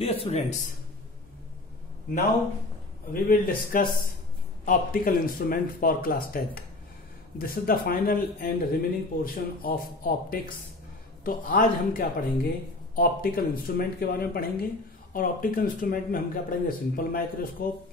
Dear students, now we will discuss optical instrument for class 10th. This is the final and remaining portion of optics. तो आज हम क्या पढ़ेंगे, optical instrument के बारे में पढ़ेंगे। और ऑप्टिकल इंस्ट्रूमेंट में हम क्या पढ़ेंगे, सिंपल माइक्रोस्कोप,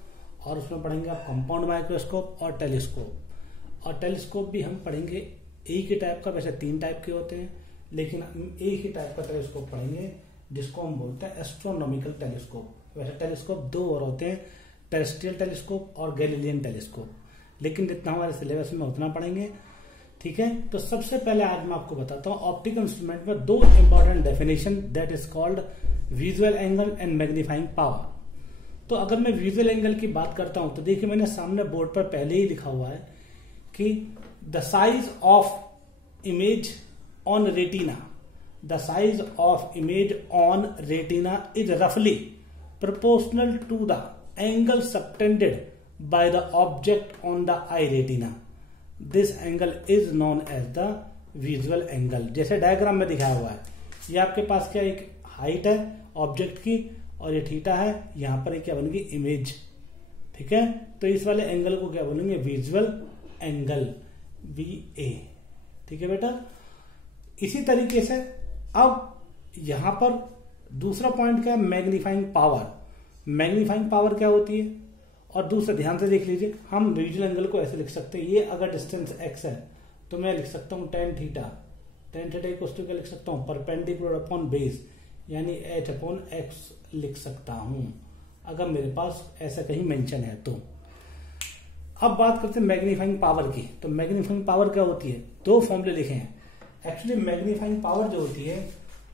और उसमें पढ़ेंगे आप कंपाउंड माइक्रोस्कोप और टेलीस्कोप। और टेलीस्कोप भी हम पढ़ेंगे एक ही टाइप का, वैसे 3 टाइप के होते हैं, लेकिन हम एक ही टाइप का टेलीस्कोप पढ़ेंगे जिसको हम बोलते हैं एस्ट्रोनॉमिकल टेलीस्कोप। वैसे टेलीस्कोप 2 और होते हैं, टेरेस्ट्रियल टेलीस्कोप और गैलीलियन टेलीस्कोप, लेकिन जितना हमारे सिलेबस में उतना पढ़ेंगे। ठीक है, तो सबसे पहले आज मैं आपको बताता हूं ऑप्टिकल इंस्ट्रूमेंट में 2 important definition, that is called visual angle and magnifying power. तो अगर मैं विजुअल एंगल की बात करता हूं तो देखिए मैंने सामने बोर्ड पर पहले ही लिखा हुआ है कि the size of image on retina, the size of image on retina is roughly proportional to the angle subtended by the object on the eye retina. This angle is known as the visual angle. जैसे diagram में दिखाया हुआ है, ये आपके पास क्या एक height है ऑब्जेक्ट की और ये थीटा है, यहां पर क्या बनेगी इमेज। ठीक है, तो इस वाले एंगल को क्या बोलेंगे, विजुअल एंगल, VA। ठीक है बेटा, इसी तरीके से अब यहां पर दूसरा पॉइंट क्या है, मैग्नीफाइंग पावर। मैग्नीफाइंग पावर क्या होती है, और दूसरा ध्यान से देख लीजिए, हम विजुअल एंगल को ऐसे लिख सकते हैं, ये अगर डिस्टेंस x है तो मैं लिख सकता हूं tan theta. tan theta equal to क्या लिख सकता हूं, परपेंडिकुलर अपॉन बेस, यानी h अपॉन x लिख सकता हूं, अगर मेरे पास ऐसा कहीं मेंशन है तो। अब बात करते हैं मैग्नीफाइंग पावर की। तो मैग्नीफाइंग पावर क्या होती है, 2 फॉर्मूले लिखे हैं। एक्चुअली मैग्नीफाइंग पावर जो होती है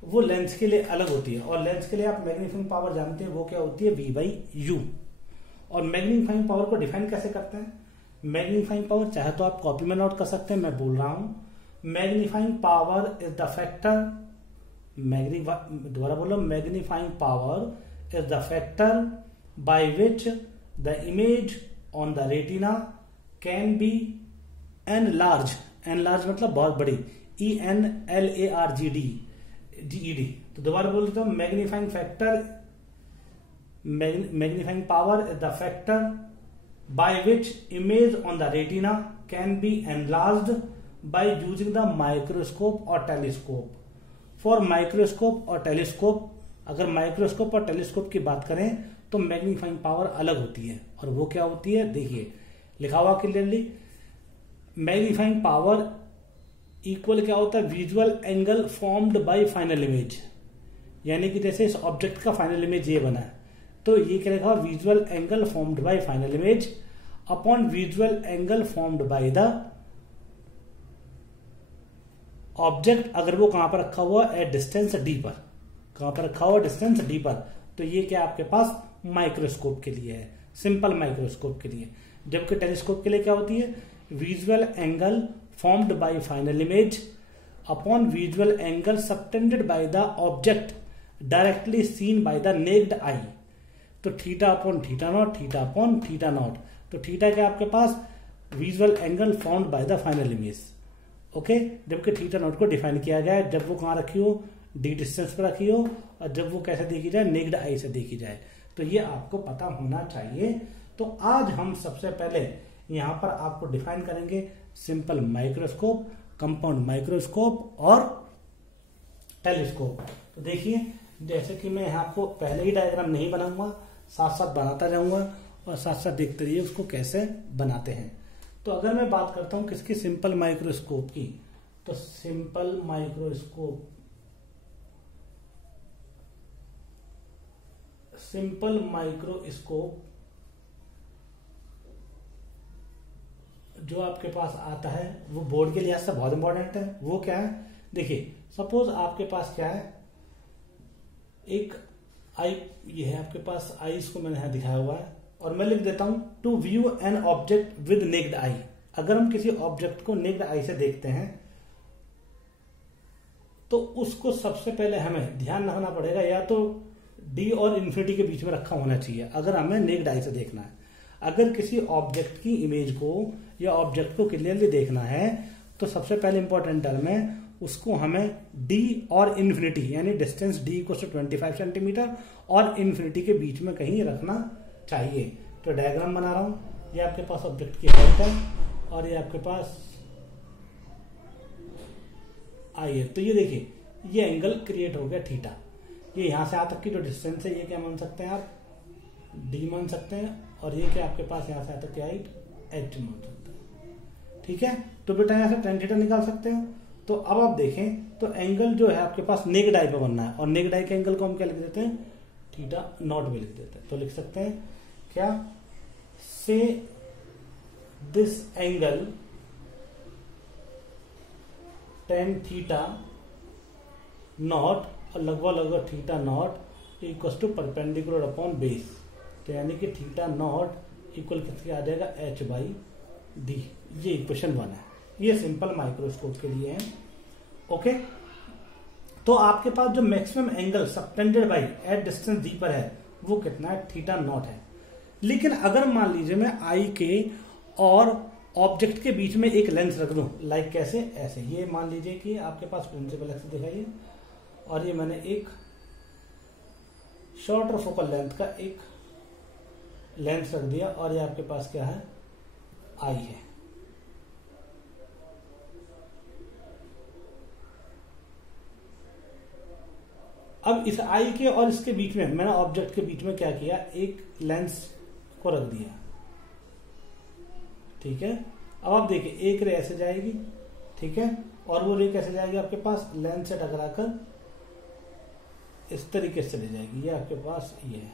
वो लेंस के लिए अलग होती है, और लेंस के लिए आप मैग्नीफाइंग पावर जानते हैं, वो क्या होती है, V/U। और मैग्नीफाइंग पावर को डिफाइन कैसे करते हैं, मैग्नीफाइंग पावर चाहे तो आप कॉपी में नोट कर सकते हैं, मैं बोल रहा हूं magnifying power is the factor, दोबारा बोलो, magnifying power is the factor by which the image on the retina can be enlarge. Enlarge मतलब बहुत बड़ी, ENLARGD GED। तो दोबारा बोल देता हूं, magnifying factor, magnifying power is the factor by which image on the retina can be enlarged by using the microscope और telescope. For microscope और टेलीस्कोप, अगर माइक्रोस्कोप और टेलीस्कोप की बात करें तो मैग्नीफाइंग पावर अलग होती है, और वो क्या होती है, देखिए लिखा हुआ क्लियरली, मैग्नीफाइंग पावर इक्वल क्या होता है, visual angle formed by final image. यानी कि जैसे इस ऑब्जेक्ट का फाइनल इमेज ये बना है, तो ये क्या लिखा, visual angle formed by final image upon visual angle formed by the object, अगर वो कहां पर रखा हुआ है, डिस्टेंस D पर। कहां पर रखा हुआ, डिस्टेंस D पर। तो ये क्या आपके पास माइक्रोस्कोप के लिए है, सिंपल माइक्रोस्कोप के लिए। जबकि टेलीस्कोप के लिए क्या होती है, visual angle formed by final image upon visual angle subtended by the object directly seen by the naked eye। तो theta upon theta not, theta upon theta not. तो थीटा क्या आपके पास, visual angle found by the final image. Okay, जबकि theta not को define किया गया है जब वो कहां रखी हो, D डिस्टेंस पर रखी हो, और जब वो कैसे देखी जाए, नेक्ड आई से देखी जाए। तो ये आपको पता होना चाहिए। तो आज हम सबसे पहले यहां पर आपको डिफाइन करेंगे सिंपल माइक्रोस्कोप, कंपाउंड माइक्रोस्कोप और टेलीस्कोप। तो देखिए, जैसे कि मैं आपको पहले ही डायग्राम नहीं बनाऊंगा, साथ साथ बनाता जाऊंगा और साथ साथ देखते रहिए उसको कैसे बनाते हैं। तो अगर मैं बात करता हूं किसकी, सिंपल माइक्रोस्कोप की, तो सिंपल माइक्रोस्कोप, सिंपल माइक्रोस्कोप जो आपके पास आता है वो बोर्ड के लिहाज से बहुत इंपॉर्टेंट है। वो क्या है, देखिए सपोज आपके पास क्या है, एक आई, ये है आपके पास आई, इसको मैंने यहां दिखाया हुआ है, और मैं लिख देता हूं to view an object with naked eye. अगर हम किसी ऑब्जेक्ट को नेक्ड आई से देखते हैं तो उसको सबसे पहले हमें ध्यान रखना पड़ेगा, या तो D और इन्फिनिटी के बीच में रखा होना चाहिए अगर हमें नेक्ड आई से देखना है। अगर किसी ऑब्जेक्ट की इमेज को या ऑब्जेक्ट को क्लियरली देखना है तो सबसे पहले इंपॉर्टेंट टर्म है उसको हमें d और इन्फिनिटी यानी distance d equal to 25 centimetre और इन्फिनिटी के बीच में कहीं रखना चाहिए। तो डायग्राम बना रहा हूं, ये आपके पास ऑब्जेक्ट की हाइट है और ये आपके पास आई है। तो ये देखिए ये एंगल क्रिएट हो गया थीटा। ये यहां से यहां तक की जो डिस्टेंस है ये क्या मान सकते हैं आप, d मान सकते हैं, और ये क्या आपके पास यहां से यहां तक की हाइट h मान सकते हैं। ठीक है, तो बेटा यहां से tan थीटा निकाल सकते हो। तो अब आप देखें तो एंगल जो है आपके पास नेक्ड आई पे बनना है, और नेक्ड आई के एंगल को हम क्या लिख देते हैं, थीटा नॉट भी लिख देते हैं। तो लिख सकते हैं क्या, say this angle tan theta naught और लगभग theta naught equal to perpendicular upon base. तो यानी कि थीटा नॉट इक्वल किसके आ जाएगा, h/d। ये इक्वेशन 1 है, ये सिंपल माइक्रोस्कोप के लिए है। ओके, तो आपके पास जो maximum angle subtended by at distance d पर है वो कितना है, थीटा नॉट है। लेकिन अगर मान लीजिए मैं आई के और ऑब्जेक्ट के बीच में एक लेंस रख दूं, लाइक कैसे, ऐसे, ये मान लीजिए कि आपके पास प्रिंसिपल एक्सिस दिखाइए और ये मैंने एक शॉर्टर फोकल लेंथ का एक लेंस रख दिया और ये आपके पास क्या है, आई है। अब इस आई के और इसके बीच में मैंने ऑब्जेक्ट के बीच में क्या किया, एक लेंस को रख दिया। ठीक है, अब आप देखिए एक रे ऐसे जाएगी, ठीक है, और वो रे कैसे जाएगी आपके पास, लेंस से टकराकर इस तरीके से ले जाएगी, ये आपके पास ये है,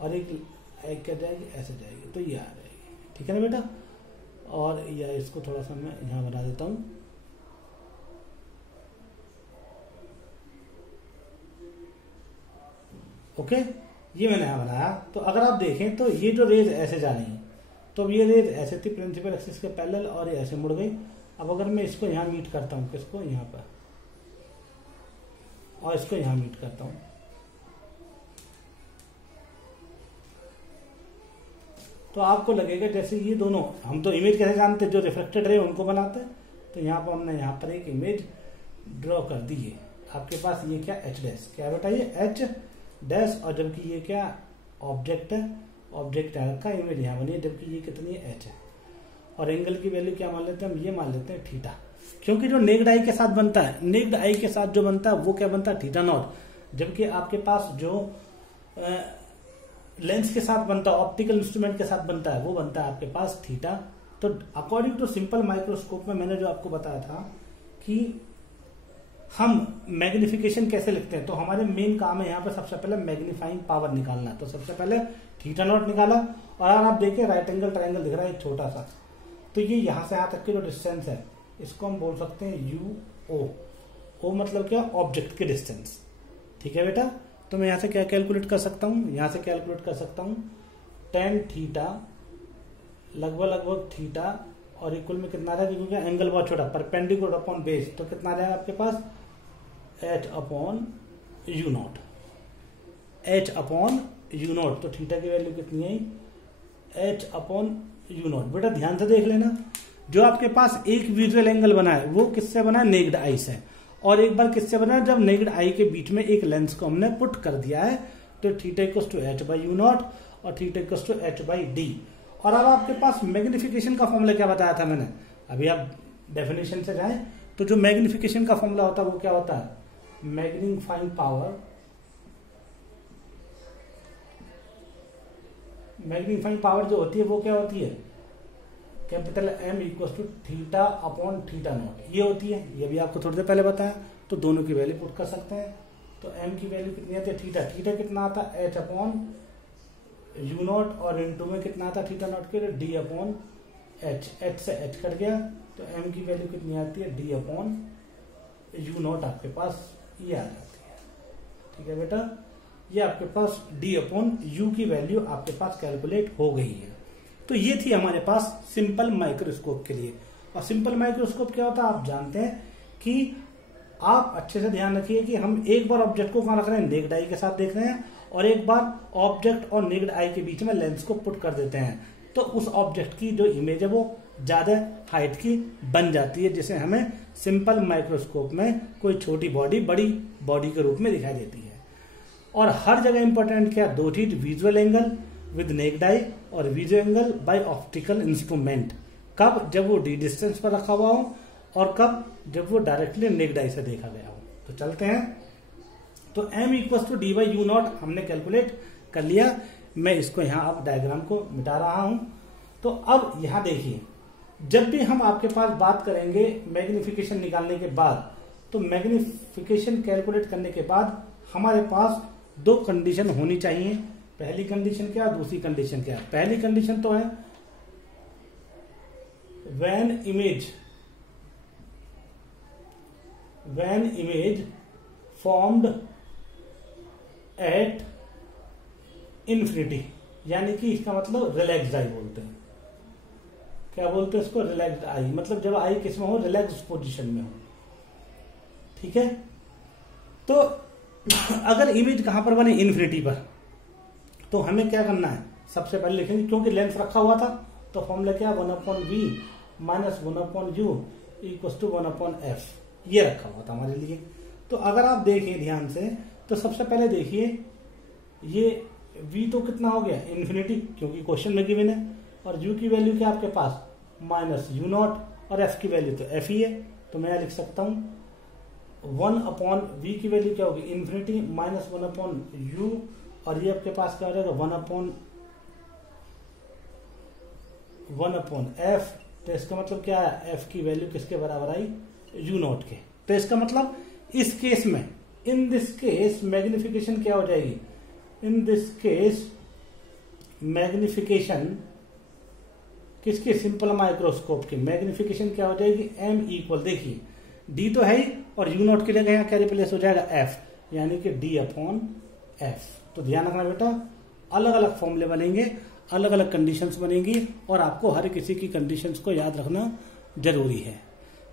और एक क्या जाएगी, ऐसे जाएगी, तो ये आ जाएगी। ठीक है ना बेटा, और या इसको थोड़ा सा मैं यहां बना देता हूं। ओके, ये मैंने यहां बनाया। तो अगर आप देखें तो ये जो रेज ऐसे जा रही है, तो ये रेज ऐसे थी प्रिंसिपल एक्सिस के पैरेलल और ये ऐसे मुड़ गई। अब अगर मैं इसको यहां मीट करता हूं, किसको, यहां पर, और इसको यहां मीट करता हूं, तो आपको लगेगा जैसे ये दोनों, हम तो इमेज कैसे जानते हैं, जो रिफ्लेक्टेड रे उनको बनाते हैं। तो यहाँ पर हमने यहाँ पर एक इमेज ड्रॉ कर दी है। आपके पास ये क्या, एच डैश, क्या बताइए, एच डैश, और जबकि ये क्या ऑब्जेक्ट है, ऑब्जेक्ट है का इमेज यहाँ बनी है, जबकि ये कितनी है, एच है। और एंगल की वैल्यू क्या मान लेते हैं हम, ये मान लेते हैं थीटा, क्योंकि जो नेक्ड आई के साथ बनता है, नेक्ड आई के साथ जो बनता है वो क्या बनता है, थीटा नॉट। जबकि आपके पास जो लेंस के साथ बनता है, ऑप्टिकल इंस्ट्रूमेंट के साथ बनता है, वो बनता है आपके पास थीटा। तो अकॉर्डिंग टू सिंपल माइक्रोस्कोप में मैंने जो आपको बताया था कि हम मैग्निफिकेशन कैसे लिखते हैं, तो हमारे मेन काम है यहाँ पे सबसे पहले मैग्नीफाइंग पावर निकालना। तो सबसे पहले थीटा नॉट निकाला, और अगर आप देखिए राइट एंगल ट्रायंगल दिख रहा है छोटा सा, तो ये यहां से यहां तक की जो डिस्टेंस है इसको हम बोल सकते हैं यू ओ। ओ मतलब क्या, ऑब्जेक्ट की डिस्टेंस। ठीक है बेटा, तो मैं यहां से क्या कैलकुलेट कर सकता हूं, यहां से कैलकुलेट कर सकता हूं tan थीटा लगभग थीटा और इक्वल में कितना था, क्योंकि एंगल बहुत छोटा, परपेंडिकुलर अपॉन बेस, तो कितना जाएगा आपके पास, h upon U not, h upon U not. तो थीटा की वैल्यू कितनी है, h अपॉन यू नॉट। बेटा ध्यान से देख लेना, जो आपके पास एक विजुअल एंगल बना है वो किससे बना है, नेक्ड आई से, और एक बार किससे बना है, जब नेक्ड आई के बीच में एक लेंस को हमने पुट कर दिया है। तो theta equals to h by u not और theta equals to h by D. और अब आपके पास मैग्निफिकेशन का फॉर्मूला क्या बताया था मैंने, अभी आप डेफिनेशन से जाएं तो जो मैग्निफिकेशन का फॉर्मूला होता है वो क्या होता है, मैग्नीफाइंग पावर, मैग्नीफाइंग पावर जो होती है वो क्या होती है, capital M equals to theta upon theta naught, ये होती है। ये भी आपको थोड़ी देर पहले बताया, तो दोनों की वैल्यू पुट कर सकते हैं। तो M की वैल्यू कितनी आती है, थीटा, थीटा कितना आता है, h अपॉन यू नॉट, और इनटू में कितना आता है थीटा नॉट के लिए, d अपॉन h, h से h कट गया, तो M की वैल्यू कितनी आती है, d अपॉन यू नॉट आपके पास ये आ जाती है। ठीक है बेटा, ये आपके पास d अपॉन यू की वैल्यू आपके पास कैलकुलेट हो गई है। तो ये थी हमारे पास सिंपल माइक्रोस्कोप के लिए। और सिंपल माइक्रोस्कोप क्या होता है आप जानते हैं कि आप अच्छे से ध्यान रखिए कि हम एक बार ऑब्जेक्ट को कहां रख रहे हैं, नेक्ड आई के साथ देख रहे हैं, और एक बार ऑब्जेक्ट और नेक्ड आई के बीच में लेंस को पुट कर देते हैं। तो उस ऑब्जेक्ट की जो इमेज है वो ज्यादा हाइट की बन जाती है, जिसे हमें सिंपल माइक्रोस्कोप में कोई छोटी बॉडी बड़ी बॉडी के रूप में दिखाई देती है। और हर जगह इंपॉर्टेंट क्या, दो चीज, visual angle with naked eye और visual angle by optical instrument. कब, जब वो डी डिस्टेंस पर रखा हुआ हो, और कब, जब वो डायरेक्टली नेक्ड आई से देखा गया हो। तो चलते हैं। तो m equal to D by u naught हमने कैलकुलेट कर लिया। मैं इसको यहां अब डायग्राम को मिटा रहा हूं। तो अब यहां देखिए, जब भी हम आपके पास बात करेंगे मैग्निफिकेशन निकालने के बाद, तो मैग्निफिकेशन कैलकुलेट करने के बाद हमारे पास दो कंडीशन होनी चाहिए। पहली कंडीशन क्या, दूसरी कंडीशन क्या। पहली कंडीशन तो है when image formed at infinity, यानी कि इसका मतलब रिलैक्स्ड आई बोलते हैं। क्या बोलते हैं इसको, रिलैक्स्ड आई, मतलब जब आई किस में हो, रिलैक्स पोजीशन में हो। ठीक है, तो अगर इमेज कहां पर बने, इन्फिनिटी पर, तो हमें क्या करना है, सबसे पहले लिखेंगे, क्योंकि लेंथ रखा हुआ था तो फॉर्मूला क्या, 1/v minus 1/u equal to 1/f, ये रखा हुआ था हमारे लिए। तो अगर आप देखें ध्यान से, तो सबसे पहले देखिए ये v तो कितना हो गया, इन्फिनिटी, क्योंकि क्वेश्चन में गिवन है, और u की वैल्यू क्या आपके पास, माइनस u नॉट, और f की वैल्यू तो f ही है। तो मैं लिख सकता हूं 1/v की वैल्यू क्या होगी, इन्फिनिटी माइनस 1/u, और ये आपके पास क्या हो जाएगा 1/f। तो इसका मतलब क्या है, f की वैल्यू किसके बराबर आई, u नॉट के। तो इसका मतलब इस केस में, इन दिस केस मैग्निफिकेशन क्या हो जाएगी, इन दिस केस मैग्निफिकेशन किसके, सिंपल माइक्रोस्कोप की मैग्निफिकेशन क्या हो जाएगी, m इक्वल, देखिए d तो है ही, और u नॉट की जगह यहाँ क्या रिप्लेस हो जाएगा, f, यानी कि d/f। तो ध्यान रखना बेटा, अलग अलग फॉर्मूले बनेंगे, अलग अलग कंडीशंस बनेंगी, और आपको हर किसी की कंडीशंस को याद रखना जरूरी है।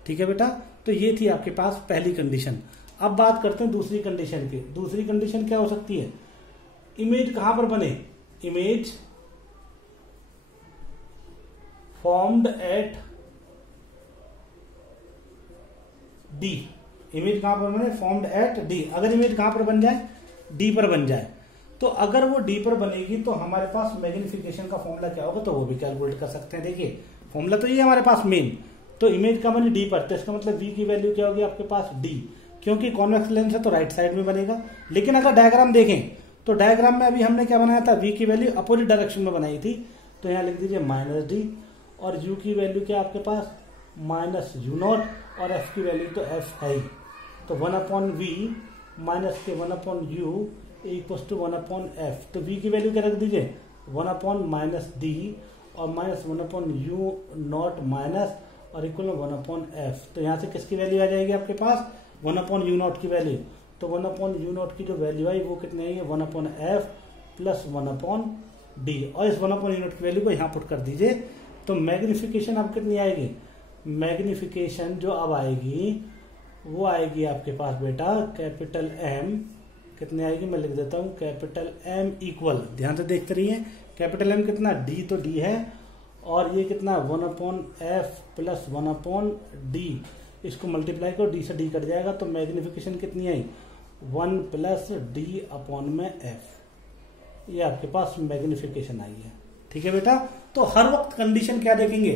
ठीक है बेटा, तो ये थी आपके पास पहली कंडीशन। अब बात करते हैं दूसरी कंडीशन की। दूसरी कंडीशन क्या हो सकती है, इमेज कहां पर बने, image formed eight D, image कहां पर बने, फॉर्म्ड एट डी। अगर इमेज कहां पर बन जाए, डी पर बन जाए, तो अगर वो डी पर बनेगी तो हमारे पास मैग्निफिकेशन का फॉर्मूला क्या होगा, तो वो भी कैलकुलेट कर सकते हैं। देखिए फॉर्मूला तो ये हमारे पास मेन, तो इमेज का बने डी पर, तो इसका मतलब v की वैल्यू क्या होगी आपके पास, d, क्योंकि कॉन्वेक्स लेंस है तो राइट साइड में बनेगा। लेकिन अगर डायग्राम देखें, तो डायग्राम में अभी हमने क्या बनाया था, v की वैल्यू अपोजिट डायरेक्शन में बनाई थी, तो यहाँ लिख दीजिए माइनस d, और u की वैल्यू क्या आपके पास, माइनस u नॉट, और f की वैल्यू तो f है ही। तो 1/v माइनस के 1/u इक्वल टू 1/f। तो v की वैल्यू क्या रख दीजिए, 1/-d, और माइनस 1/u नॉट माइनस, और इक्वल 1/f। तो यहाँ से किसकी वैल्यू आ जाएगी आपके पास, 1/u नॉट की वैल्यू। तो 1/u नॉट की जो वैल्यू आई वो कितनी आई है, 1/f प्लस 1/d, और इस 1/u नॉट की वैल्यू को यहाँ पुट कर दीजिए। तो मैग्निफिकेशन अब कितनी आएगी, मैग्निफिकेशन जो अब आएगी वो आएगी आपके पास बेटा कैपिटल M, कितनी आएगी मैं लिख देता हूं, कैपिटल M इक्वल, ध्यान से देखते रहिए, कैपिटल M कितना, D तो D है, और ये कितना 1/f प्लस 1/d, इसको मल्टीप्लाई करो, d से d कट जाएगा, तो मैग्निफिकेशन कितनी आई, 1 प्लस d/f। ये आपके पास मैग्निफिकेशन आई है। ठीक है बेटा, तो हर वक्त कंडीशन क्या देखेंगे,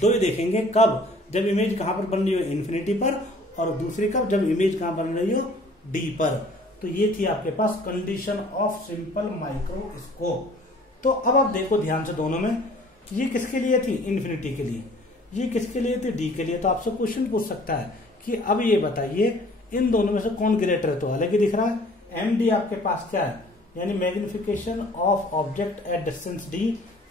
दो ही देखेंगे, कब, जब इमेज कहां पर बन रही हो, इन्फिनिटी पर, और दूसरी कब, जब इमेज कहां बन रही हो, डी पर। तो ये थी आपके पास कंडीशन ऑफ सिंपल माइक्रोस्कोप। तो अब आप देखो ध्यान से दोनों में, ये किसके लिए थी, इन्फिनिटी के लिए, ये किसके लिए थी, डी के लिए। तो आपसे क्वेश्चन पूछ सकता है कि अब ये बताइए इन दोनों में से कौन ग्रेटर है, तो अलग ही दिख रहा है, MD आपके पास क्या है, यानी magnification of object at distance d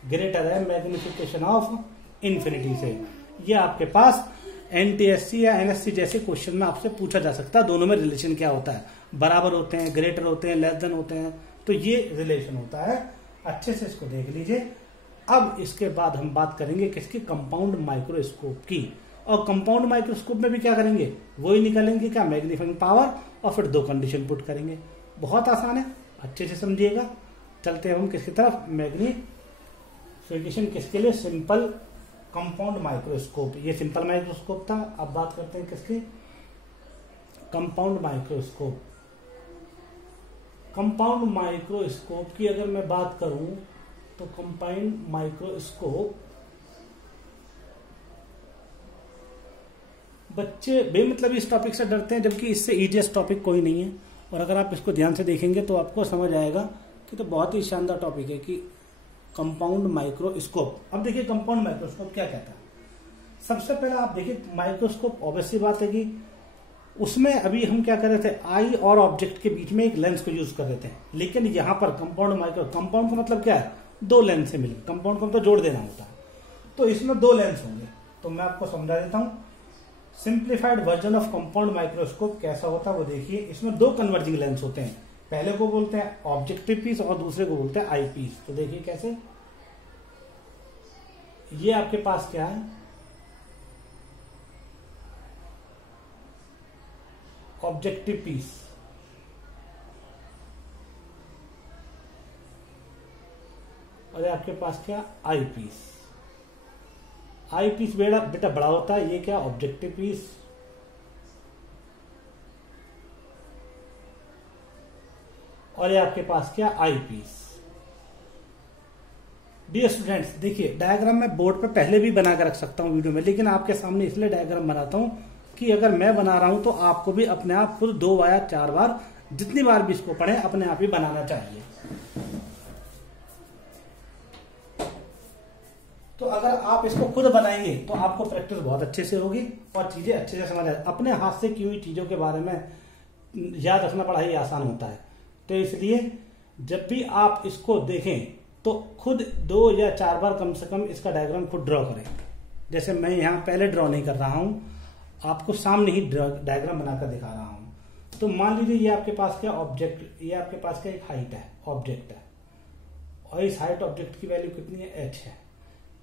greater है मैग्निफिकेशन ऑफ इन्फिनिटी से। ये आपके पास NTSC या NSC जैसे क्वेश्चन में आपसे पूछा जा सकता है, दोनों में रिलेशन क्या होता है, बराबर होते हैं, ग्रेटर होते हैं, लेस देन होते हैं, तो ये रिलेशन होता है। अच्छे से इसको देख लीजिए। अब इसके बाद हम बात करेंगे किसकी, कंपाउंड माइक्रोस्कोप की। और कंपाउंड माइक्रोस्कोप में भी क्या करेंगे, वही निकालेंगे क्या, मैग्नीफाइंग पावर, और फिर दो कंडीशन पुट करेंगे। बहुत आसान है, अच्छे से समझिएगा। चलते हैं हम किसकी तरफ, मैग्निफिकेशन किसके लिए, सिंपल कंपाउंड माइक्रोस्कोप। ये सिंपल माइक्रोस्कोप था, अब बात करते हैं किसके, कंपाउंड माइक्रोस्कोप। कंपाउंड माइक्रोस्कोप की अगर मैं बात करूं तो कंपाउंड माइक्रोस्कोप बच्चे बेमतलब इस टॉपिक से डरते हैं, जबकि इससे इजीएस्ट टॉपिक कोई नहीं है। और अगर आप इसको ध्यान से देखेंगे तो आपको समझ आएगा कि तो बहुत ही शानदार टॉपिक है कि कंपाउंड माइक्रोस्कोप। अब देखिए कंपाउंड माइक्रोस्कोप क्या कहता है। सबसे पहले आप देखिए माइक्रोस्कोप ऑब्वियसली बात है कि उसमें अभी हम क्या कर रहे थे, आई और ऑब्जेक्ट के बीच में एक लेंस को यूज कर रहे थे। लेकिन यहाँ पर कंपाउंड कंपाउंड का मतलब क्या है, दो लेंस से मिले, कंपाउंड को तो जोड़ देना होता है। तो इसमें दो लेंस होंगे। तो मैं आपको समझा देता हूं simplified version of compound microscope कैसा होता है वो देखिए। इसमें दो कन्वर्जिंग लेंस होते हैं, पहले को बोलते हैं ऑब्जेक्टिव पीस और दूसरे को बोलते हैं आई पीस। तो देखिए कैसे, ये आपके पास क्या है, ऑब्जेक्टिव पीस, और ये आपके पास क्या, आई पीस। आई पीस बेटा बड़ा होता है, ये क्या, ऑब्जेक्टिव पीस। और ये आपके पास क्या, आई पीस। डियर स्टूडेंट्स देखिए डायग्राम मैं बोर्ड पर पहले भी बना कर रख सकता हूं वीडियो में, लेकिन आपके सामने इसलिए डायग्राम बनाता हूं कि अगर मैं बना रहा हूं तो आपको भी अपने आप खुद 2 या 4 बार, जितनी बार भी इसको पढ़े, अपने आप ही बनाना चाहिए। तो अगर आप इसको खुद बनाएंगे तो आपको प्रैक्टिस बहुत अच्छे से होगी और चीजें अच्छे से समझ आए। अपने हाथ से की हुई चीजों के बारे में याद रखना बड़ा ही आसान होता है। तो इसलिए जब भी आप इसको देखें तो खुद 2 या 4 बार कम से कम इसका डायग्राम खुद ड्रॉ करें। जैसे मैं यहाँ पहले ड्रॉ नहीं कर रहा हूं, आपको सामने ही डायग्राम बनाकर दिखा रहा हूं। तो मान लीजिए ये आपके पास क्या ऑब्जेक्ट, ये आपके पास क्या एक हाइट है, ऑब्जेक्ट है, और इस हाइट ऑब्जेक्ट की वैल्यू कितनी है, एच है।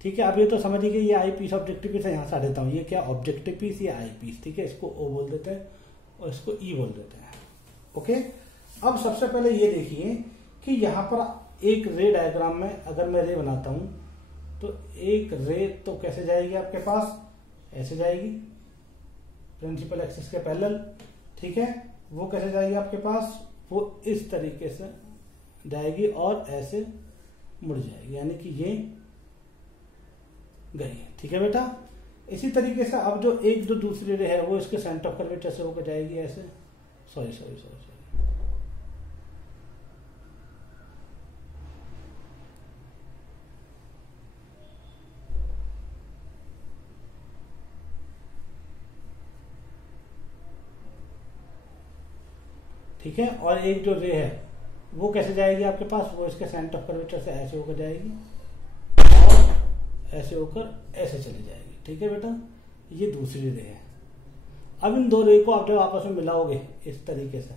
ठीक है, अब ये तो समझिए ये आई पीस ऑब्जेक्टिव पीस है, यहां से देता हूं, ये क्या ऑब्जेक्टिव पीस, ये आई पीस। ठीक है, इसको ओ बोल देते हैं और इसको ई बोल देते हैं। ओके, अब सबसे पहले ये देखिए कि यहां पर एक रे डायग्राम में अगर मैं रे बनाता हूं तो एक रे तो कैसे जाएगी आपके पास, ऐसे जाएगी प्रिंसिपल एक्सिस के पैरेलल। ठीक है, वो कैसे जाएगी आपके पास, वो इस तरीके से जाएगी और ऐसे मुड़ जाएगी, यानी कि ये गई। ठीक है बेटा, इसी तरीके से अब जो दूसरी रे है वो इसके सेंटर ऑफ कर्वेचर से होकर जाएगी ऐसे, सॉरी। ठीक है, और एक जो रे है वो कैसे जाएगी आपके पास, वो इसके सेंटर ऑफ कर्वेचर से ऐसे होकर जाएगी और ऐसे होकर ऐसे चली जाएगी। ठीक है बेटा, ये दूसरी रे है। अब इन 2 रे को आप जब आपस में मिलाओगे इस तरीके से,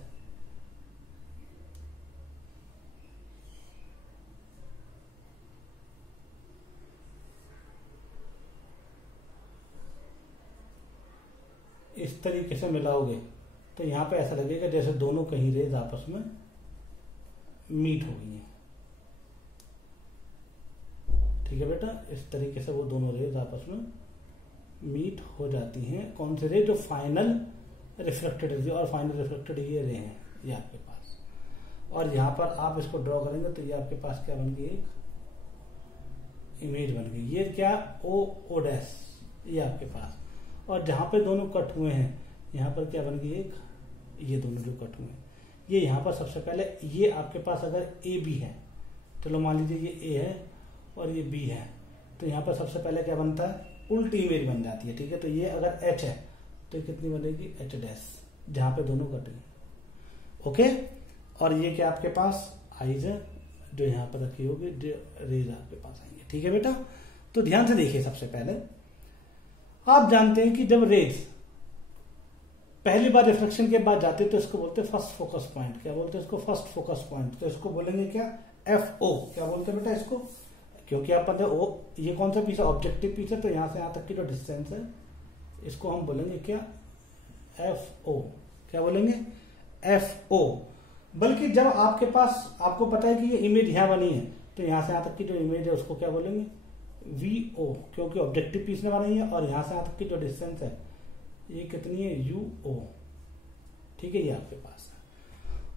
इस तरीके से मिलाओगे तो यहां पे ऐसा लगेगा जैसे दोनों कहीं रेज आपस में मीट हो गई है। ठीक है बेटा, इस तरीके से वो दोनों रेज आपस में मीट हो जाती हैं। कौन से रे, जो फाइनल रिफ्लेक्टेड रे, और फाइनल रिफ्लेक्टेड ये रे हैं ये आपके पास। और यहां पर आप इसको ड्रॉ करेंगे तो ये आपके पास क्या बन गई, एक इमेज बन गई। ये क्या, ओ डैश, ये आपके पास। और जहां पे दोनों कट हुए हैं यहां पर क्या बन गई, एक ये दोनों जो कट हुए हैं, ये यहां पर सबसे पहले ये आपके पास अगर ए बी है, चलो मान लीजिए ये ए है और ये बी है, तो यहां पर सबसे पहले क्या बनता है, उल्टी इमेज बन जाती है। ठीक है, तो ये अगर एच है तो ये कितनी बनेगी, एच डैश, जहां पे दोनों कट गए। ओके, और ये क्या आपके पास आईज है जो यहां पर रखी होगी, जो रेज आपके पास आएंगे। ठीक है बेटा, तो ध्यान से देखिए। सबसे पहले आप जानते हैं कि जब रेज पहली बार रिफ्लेक्शन के बाद जाते हैं तो इसको बोलते हैं फर्स्ट फोकस पॉइंट। क्या बोलते हैं इसको, फर्स्ट फोकस पॉइंट। तो इसको बोलेंगे क्या, एफ ओ। क्या बोलते हैं बेटा इसको, क्योंकि आप पता है ओ, ये कौन सा पीस है, ऑब्जेक्टिव पीस है, तो यहां से यहां तक की जो डिस्टेंस है इसको हम बोलेंगे क्या, एफ ओ। क्या बोलेंगे, एफ ओ। बल्कि जब आपके पास, आपको पता है कि ये इमेज यहां बनी है तो यहां से यहां तक की जो इमेज है उसको क्या बोलेंगे, वी ओ, क्योंकि ऑब्जेक्टिव पीस ने बनाई है, और यहां से यहां तक की जो डिस्टेंस है ये कितनी है, यू ओ, ठीक है, ये आपके पास है,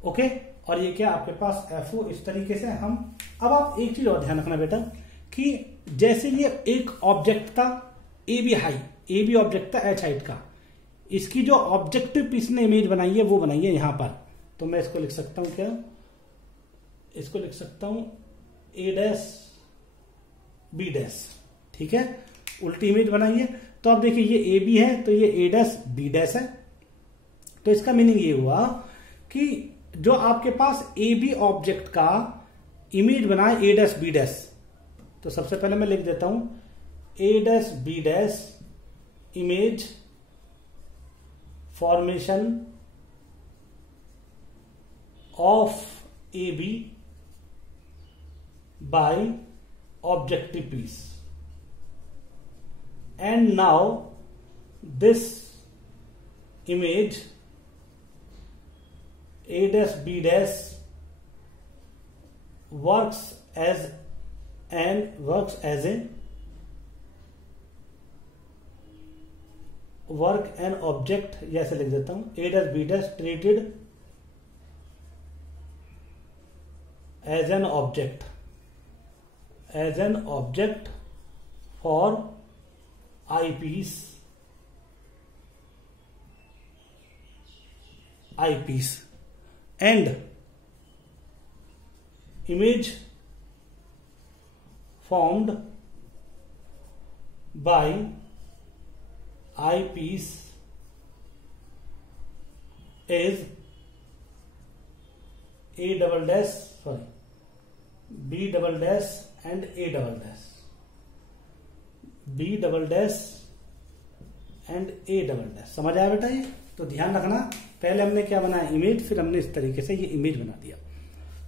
ओके। और ये क्या आपके पास एफ ओ, इस तरीके से हम। अब आप एक चीज और ध्यान रखना बेटा कि जैसे ये एक ऑब्जेक्ट था A B high, A B object था एच हाइट का, इसकी जो ऑब्जेक्टिव पीस ने इमेज बनाई है वो बनाई है यहां पर, तो मैं इसको लिख सकता हूं क्या, इसको लिख सकता हूं ए डैश बी डैश, ठीक है, उल्टी इमेज बनाई है। तो अब देखिए ये ए बी है तो ये ए डैश बी डैश है, तो इसका मीनिंग ये हुआ कि जो आपके पास ए बी ऑब्जेक्ट का इमेज बना है ए डैश बी डैश, तो सबसे पहले मैं लिख देता हूं A dash B dash image formation of A B by objective piece, and now this image A dash B dash works as an object, जैसे लिख देता हूं A dash B dash treated as an object for eyepiece and image formed by eyepiece is B double dash and A double dash, B double dash and A double dash. समझ आया बेटा ये? तो ध्यान रखना, पहले हमने क्या बनाया इमेज, फिर हमने इस तरीके से ये इमेज बना दिया।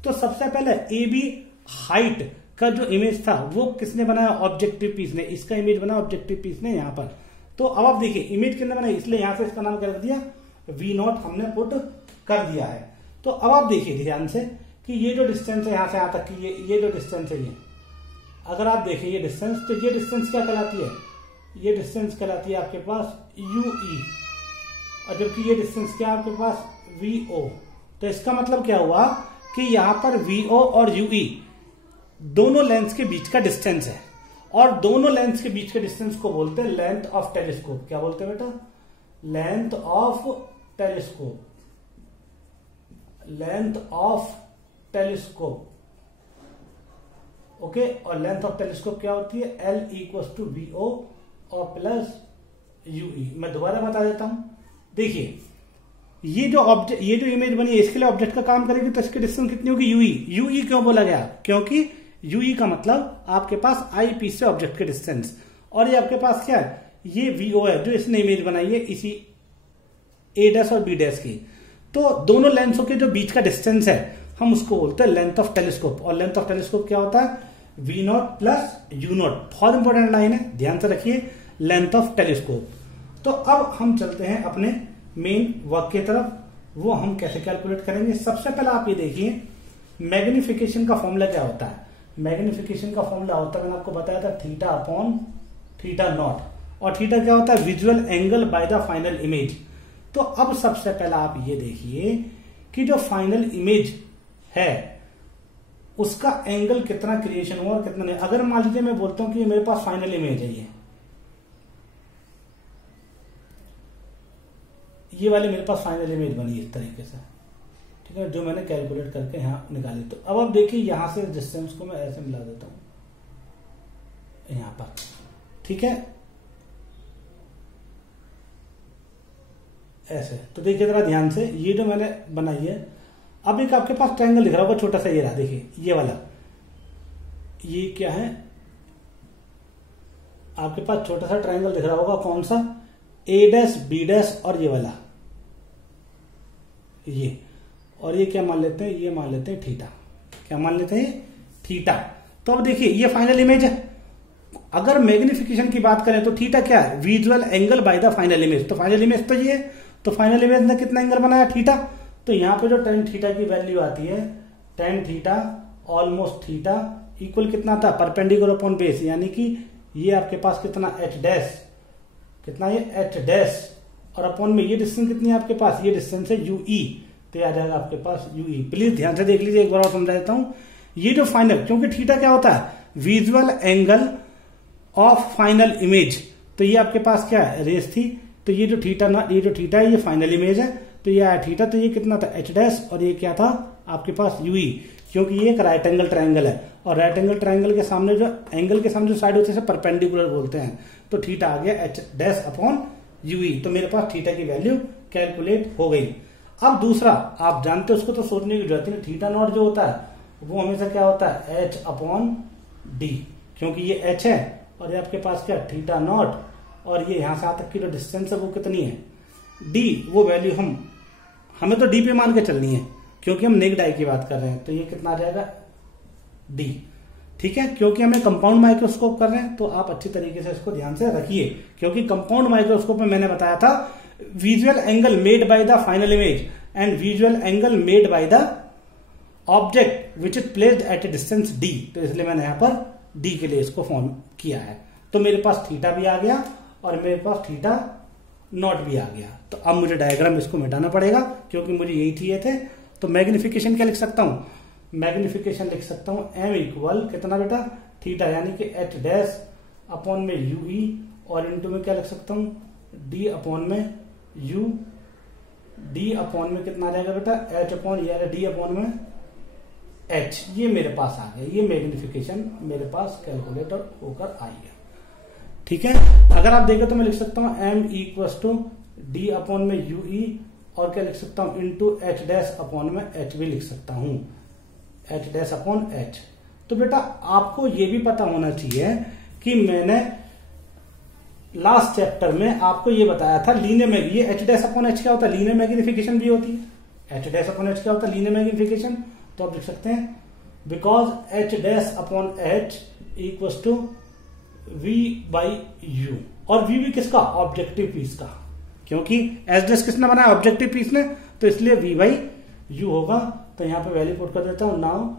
तो सबसे पहले ए बी हाइट का जो इमेज था वो किसने बनाया, ऑब्जेक्टिव पीस ने, इसका इमेज बना ऑब्जेक्टिव पीस ने यहां पर। तो अब आप देखिए इमेज किसने बनाई, इसलिए यहां से इसका नाम क्या कर दिया, वी नॉट हमने पुट कर दिया है। तो अब आप देखिए ध्यान से कि ये जो डिस्टेंस है यहां से यहां तक की, ये जो डिस्टेंस है ये, अगर आप देखें ये डिस्टेंस, तो ये डिस्टेंस क्या कहलाती है, ये डिस्टेंस कहलाती है आपके पास यूई, और जबकि ये डिस्टेंस क्या है आपके पास वीओ। तो इसका मतलब क्या हुआ कि यहां पर वीओ और यूई दोनों लेंस के बीच का डिस्टेंस है, और दोनों लेंस के बीच के डिस्टेंस को बोलते हैं लेंथ ऑफ टेलीस्कोप। क्या बोलते हैं बेटा, length of telescope, length of telescope, okay. और लेंथ ऑफ टेलीस्कोप क्या होती है, एल इक्वल टू वीओ और प्लस यूई। मैं दोबारा बता देता हूं, देखिए ये जो ऑब्जेक्ट, ये जो इमेज बनी है इसके लिए ऑब्जेक्ट का काम करेगी, तो इसकी डिस्टेंस कितनी होगी, यूई। यूई क्यों बोला गया, क्योंकि यूई का मतलब आपके पास आई पीस से ऑब्जेक्ट के डिस्टेंस, और ये आपके पास क्या है, ये वीओ है जो इसने इमेज बनाई है इसी ए डैश और बी डैश की। तो दोनों लेंसों के जो बीच का डिस्टेंस है हम उसको बोलते हैं लेंथ ऑफ टेलीस्कोप, और लेंथ ऑफ टेलीस्कोप क्या होता है, V naught plus U naught. बहुत इंपॉर्टेंट लाइन है, ध्यान से रखिए, लेंथ ऑफ टेलीस्कोप। तो अब हम चलते हैं अपने मेन वर्क की तरफ, वो हम कैसे कैलकुलेट करेंगे। सबसे पहले आप ये देखिए मैग्निफिकेशन का फॉर्मूला क्या होता है। मैग्निफिकेशन का फॉर्मूला होता है, मैंने आपको बताया था, थीटा अपॉन थीटा नॉट, और थीटा क्या होता है, visual angle bye the final image. तो अब सबसे पहले आप ये देखिए कि जो फाइनल इमेज है उसका एंगल कितना क्रिएशन हुआ और कितना नहीं। अगर मान लीजिए मैं बोलता हूं कि मेरे पास फाइनल इमेज है, ये वाली मेरे पास फाइनल इमेज बनी इस तरीके से, ठीक है, जो मैंने कैलकुलेट करके यहां निकाली। तो अब आप देखिए यहां से डिस्टेंस को मैं ऐसे मिला देता हूं यहां पर, ठीक है, ऐसे। तो देखिए जरा ध्यान से, ये जो मैंने बनाई है, अब एक आपके पास ट्रायंगल दिख रहा होगा छोटा सा, ये रहा, देखिए ये वाला, ये क्या है, आपके पास छोटा सा ट्रायंगल दिख रहा होगा, कौन सा, ए डैश बी डैश और ये वाला, ये, और ये क्या मान लेते हैं, ये मान लेते हैं थीटा। क्या मान लेते हैं, थीटा। तो अब देखिए ये फाइनल इमेज है, अगर मैग्निफिकेशन की बात करें तो थीटा क्या है, visual angle bye the final image. तो फाइनल इमेज तो ये, तो फाइनल इमेज ने कितना एंगल बनाया, थीटा। तो यहां पे जो टेन थीटा की वैल्यू आती है, tan theta almost theta equal कितना था, परपेंडिकुलर अपॉन बेस, यानी कि ये आपके पास कितना एच डैश, कितना ये एच डैश, और अपॉन में ये डिस्टेंस कितनी है आपके पास, ये डिस्टेंस है यूई, तो ये आ जाएगा आपके पास यूई। प्लीज ध्यान से देख लीजिए, एक बार और समझा देता हूं। ये जो फाइनल, क्योंकि थीटा क्या होता है, visual angle of final image, तो ये आपके पास क्या है, रेस थी, तो ये जो थीटा ना, ये जो थीटा है ये फाइनल इमेज है, तो ये आया थीटा, तो ये कितना था एच डैश, और ये क्या था आपके पास यूई, क्योंकि ये एक राइट एंगल ट्राइंगल है, और राइट एंगल ट्राइंगल के सामने जो एंगल के सामने जो साइड होती है परपेंडिकुलर बोलते हैं, तो थीटा आ गया एच डैश अपॉन यूई, तो मेरे पास थीटा की वैल्यू कैलकुलेट हो गई। अब दूसरा, आप जानते हो उसको तो सोचने की जरूरत नहीं, थीटा नॉट जो होता है वो हमेशा क्या होता है एच अपॉन डी, क्योंकि ये एच है और ये आपके पास क्या थीटा नॉट, और ये यहां से यहां तक की जो डिस्टेंस है वो कितनी है डी, वो वैल्यू हमें तो डी पे मान के चलनी है क्योंकि हम नेक डाई की बात कर रहे हैं, तो ये कितना आ जाएगा डी, ठीक है। क्योंकि हमें कंपाउंड माइक्रोस्कोप कर रहे हैं तो आप अच्छी तरीके से इसको ध्यान से रखिए, क्योंकि कंपाउंड माइक्रोस्कोप में मैंने बताया था visual angle made by the final image and visual angle made by the object which is placed at A distance D, तो इसलिए मैंने यहां पर डी के लिए इसको फॉर्म किया है। तो मेरे पास थीटा भी आ गया और मेरे पास थीटा नॉट भी आ गया। तो अब मुझे डायग्राम इसको मिटाना पड़ेगा क्योंकि मुझे यही चाहिए थे। तो मैग्निफिकेशन क्या लिख सकता हूं, मैग्निफिकेशन लिख सकता हूं एम इक्वल कितना बेटा थीटा, यानी कि एच डैश अपॉन में यूई, और इनटू में क्या लिख सकता हूं डी अपॉन में यू, डी अपॉन में कितना आ जाएगा बेटा एच अपॉन, यानी डी अपॉन में एच, ये मेरे पास आ गया, ये मैग्निफिकेशन मेरे पास कैलकुलेटर होकर आई है, ठीक है। अगर आप देखें तो मैं लिख सकता हूं M equal to D upon में यूई, और क्या लिख सकता हूं इंटू एच डैश अपॉन में एच भी लिख सकता हूं, एच डैश अपॉन एच। तो बेटा आपको यह भी पता होना चाहिए कि मैंने लास्ट चैप्टर में आपको यह बताया था लीनियर में, ये एच डैश अपॉन एच क्या होता है, लीनियर मैग्निफिकेशन भी होती है। एच डैश अपॉन एच क्या होता है, लीनियर मैग्निफिकेशन। तो आप लिख सकते हैं because H dash upon H equal to V by U, और वी भी किसका ऑब्जेक्टिव पीस का, क्योंकि एच डैश किसने बनाया ऑब्जेक्टिव पीस ने, तो इसलिए वी बाई यू होगा। तो यहां पे वैल्यू पुट कर देता हूं, now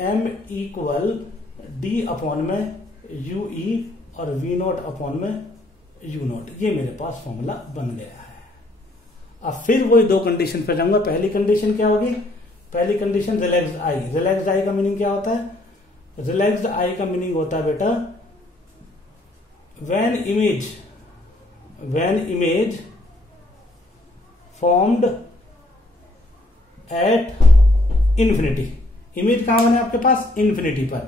M equal D upon में यू ई और वी नॉट अपॉन में यू नॉट, ये मेरे पास फॉर्मूला बन गया है। अब फिर वही दो कंडीशन पे जाऊंगा। पहली कंडीशन क्या होगी, पहली कंडीशन रिलैक्स्ड आई। रिलैक्स्ड आई का मीनिंग क्या होता है, रिलैक्स्ड आई का मीनिंग होता है बेटा when image formed at infinity. Image कहां बने आपके पास इन्फिनिटी पर।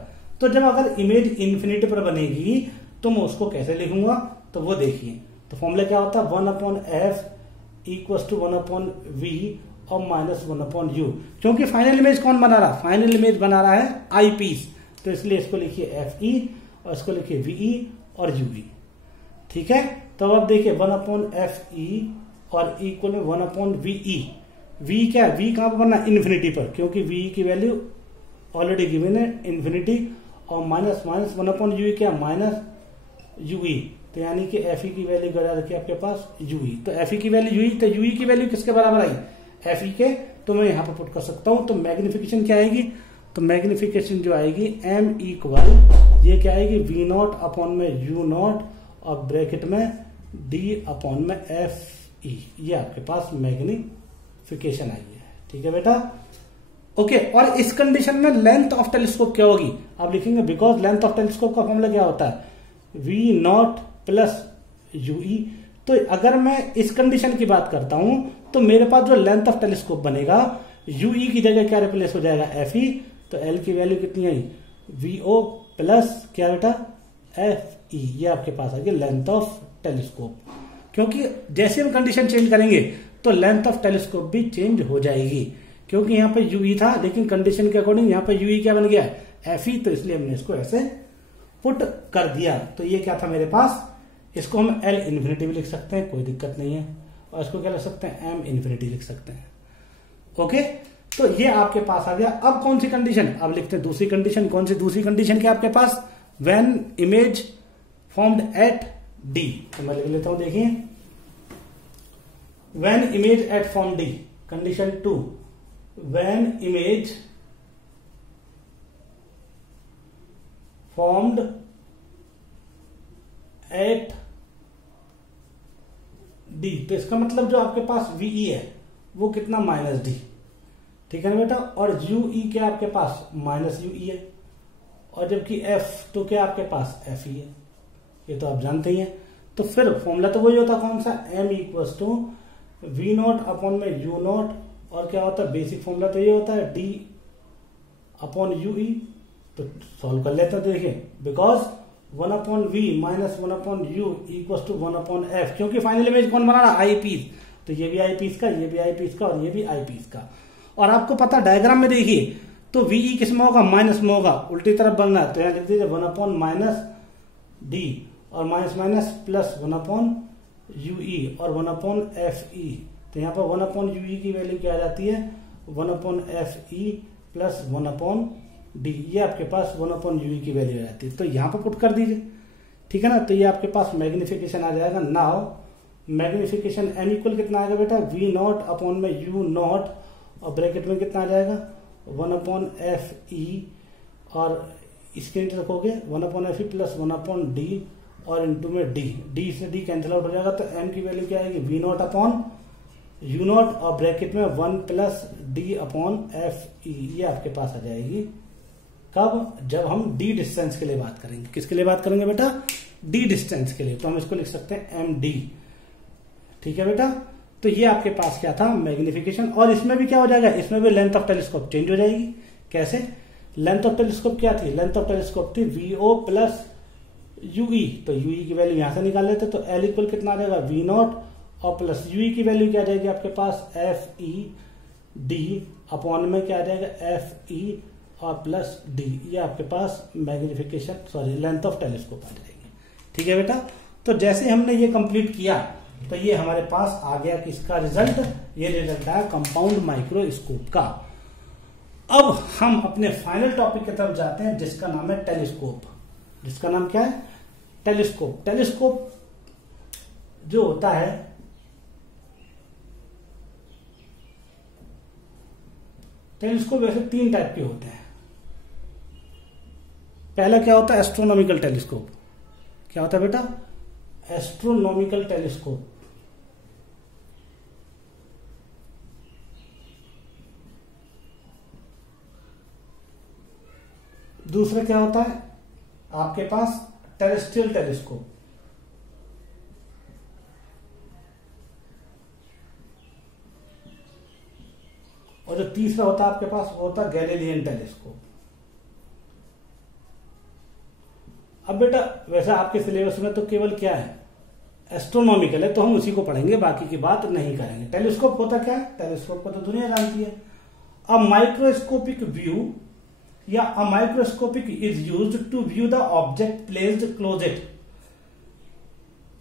तो जब अगर इमेज इन्फिनिटी पर बनेगी तो मैं उसको कैसे लिखूंगा, तो वो देखिए। तो फॉर्मूला क्या होता है 1/f इक्वल टू 1/v और -1/u, क्योंकि फाइनल इमेज कौन बना रहा, फाइनल इमेज बना रहा है आई पीस, तो इसलिए इसको लिखिए fe और इसको लिखिए ve और ue, ठीक है। तो अब देखिए 1/fe और इक्वल में 1/ve। v क्या है, v कहां पर बनना इन्फिनिटी पर, क्योंकि v की वैल्यू ऑलरेडी गिवन है इन्फिनिटी, और माइनस 1/ue क्या -ue, तो यानी कि fe की वैल्यू गड़ा रखिए आपके पास ue, तो fe की वैल्यू ue, तो ue की वैल्यू किसके बराबर आई fe के, तो मैं यहां पर पुट कर सकता हूं। तो मैग्निफिकेशन क्या आएगी, तो मैग्निफिकेशन जो आएगी m इक्वल, ये क्या आएगी v नॉट अपॉन में u नॉट और ब्रैकेट में d अपॉन में fe, ये आपके पास मैग्निफिकेशन आई है, ठीक है बेटा। ओके, और इस कंडीशन में लेंथ ऑफ टेलीस्कोप क्या होगी, आप लिखेंगे बिकॉज लेंथ ऑफ टेलीस्कोप का फॉर्मूला क्या होता है v नॉट प्लस ue। तो अगर मैं इस कंडीशन की बात करता हूं तो मेरे पास जो लेंथ ऑफ टेलीस्कोप बनेगा ue की जगह क्या रिप्लेस हो जाएगा fe, तो l की वैल्यू कितनी आई vo प्लस क्या बेटा fe, ये आपके पास आ गया लेंथ ऑफ टेलीस्कोप। क्योंकि जैसे हम कंडीशन चेंज करेंगे तो लेंथ ऑफ टेलीस्कोप भी चेंज हो जाएगी, क्योंकि यहाँ पे ue था लेकिन कंडीशन के अकॉर्डिंग यहाँ पे ue क्या बन गया fe, तो इसलिए हमने इसको ऐसे पुट कर दिया। तो ये क्या था मेरे पास, इसको हम L इन्फिनिटी भी लिख सकते हैं, कोई दिक्कत नहीं है, और इसको क्या लिख सकते हैं M इन्फिनिटी लिख सकते हैं। ओके, तो ये आपके पास आ गया। अब कौन सी कंडीशन, अब लिखते हैं दूसरी कंडीशन। कौन सी दूसरी कंडीशन क्या आपके पास, when image formed at D, तो मैं लिख लेता हूं, देखिए when image at form D, condition 2, when image formed D, तो इसका मतलब जो आपके पास वीई है वो कितना माइनस डी, ठीक है ना बेटा। और यूई क्या आपके पास माइनस यूई है, और जबकि एफ तो क्या आपके पास एफ ई है, ये तो आप जानते ही हैं। तो फिर फॉर्मूला तो वही होता कौन सा, M equals to V naught upon में यू नॉट, और क्या होता है बेसिक फॉर्मूला तो ये होता है डी अपॉन यूई। तो सॉल्व कर लेते हैं, देखिए because 1 upon V minus 1 upon U equals to 1 upon F, क्योंकि फाइनल इमेज कौन बना रहा, आई पीस, तो ये भी आई पीस का, ये भी आई पीस का, और ये भी आई पीस का। और आपको पता डायग्राम में देखिए तो वीई किस में होगा, माइनस में होगा, उल्टी तरफ बनना है, तो यहाँ लिख दीजिए 1 अपॉन माइनस डी, और minus minus plus 1 upon U E और 1 अपॉन एफ ई। तो यहाँ पर 1 अपॉन यूई की वैल्यू क्या आ जाती है, 1 upon F E plus 1 upon D, ये आपके पास 1 अपॉन यूई की वैल्यू आ जाती है। तो यहाँ पर पुट कर दीजिए, ठीक है ना। तो ये आपके पास मैग्निफिकेशन आ जाएगा। नाउ मैग्निफिकेशन एम इक्वल कितना आएगा बेटा, वी नॉट अपॉन में यू नॉट, और ब्रैकेट में कितना आ जाएगा 1 अपॉन एफ ई, और इसके नीचे रखोगे 1 upon F E plus 1 upon D, और इनटू में डी, डी से डी कैंसिल आउट हो जाएगा। तो एम की वैल्यू क्या आएगी, V naught upon U not, और ब्रैकेट में 1 plus D upon F E, ये आपके पास आ जाएगी। कब, जब हम डी डिस्टेंस के लिए बात करेंगे। किसके लिए बात करेंगे बेटा, डी डिस्टेंस के लिए। तो हम इसको लिख सकते हैं एम डी, ठीक है बेटा। तो ये आपके पास क्या था, मैग्निफिकेशन। और इसमें भी क्या हो जाएगा, इसमें भी लेंथ ऑफ टेलीस्कोप चेंज हो जाएगी। कैसे, लेंथ ऑफ टेलीस्कोप क्या थी, लेंथ ऑफ टेलीस्कोप थी वीओ प्लस यूई, तो यूई की वैल्यू यहां से निकाल लेते, तो एल इक्वल कितना आ जाएगा, वी नॉट, और प्लस यूई की वैल्यू क्या आ जाएगी आपके पास, एफ ई डी, अपॉन में क्या आ जाएगा एफ ई और प्लस डी, ये आपके पास magnification sorry length of telescope आ जाएगी, ठीक है बेटा। तो जैसे हमने ये कंप्लीट किया तो ये हमारे पास आ गया किसका रिजल्ट, ये रिजल्ट आया कंपाउंड माइक्रोस्कोप का। अब हम अपने फाइनल टॉपिक की तरफ जाते हैं जिसका नाम है टेलीस्कोप। जिसका नाम क्या है, टेलीस्कोप। टेलीस्कोप जो होता है टेलीस्कोप वैसे 3 टाइप के होते हैं। पहला क्या होता है, एस्ट्रोनॉमिकल टेलीस्कोप। क्या होता है बेटा, एस्ट्रोनॉमिकल टेलीस्कोप। दूसरा क्या होता है आपके पास, टेरेस्ट्रियल टेलीस्कोप। और जो तीसरा होता है आपके पास वो होता है गैलीलियन टेलीस्कोप। अब बेटा वैसे आपके सिलेबस में तो केवल क्या है, एस्ट्रोनॉमिकल है, तो हम उसी को पढ़ेंगे, बाकी की बात नहीं करेंगे। टेलीस्कोप होता क्या है, टेलीस्कोप को तो दुनिया जानती है। अ माइक्रोस्कोपिक व्यू या uh microscopic is used to view the object placed close it.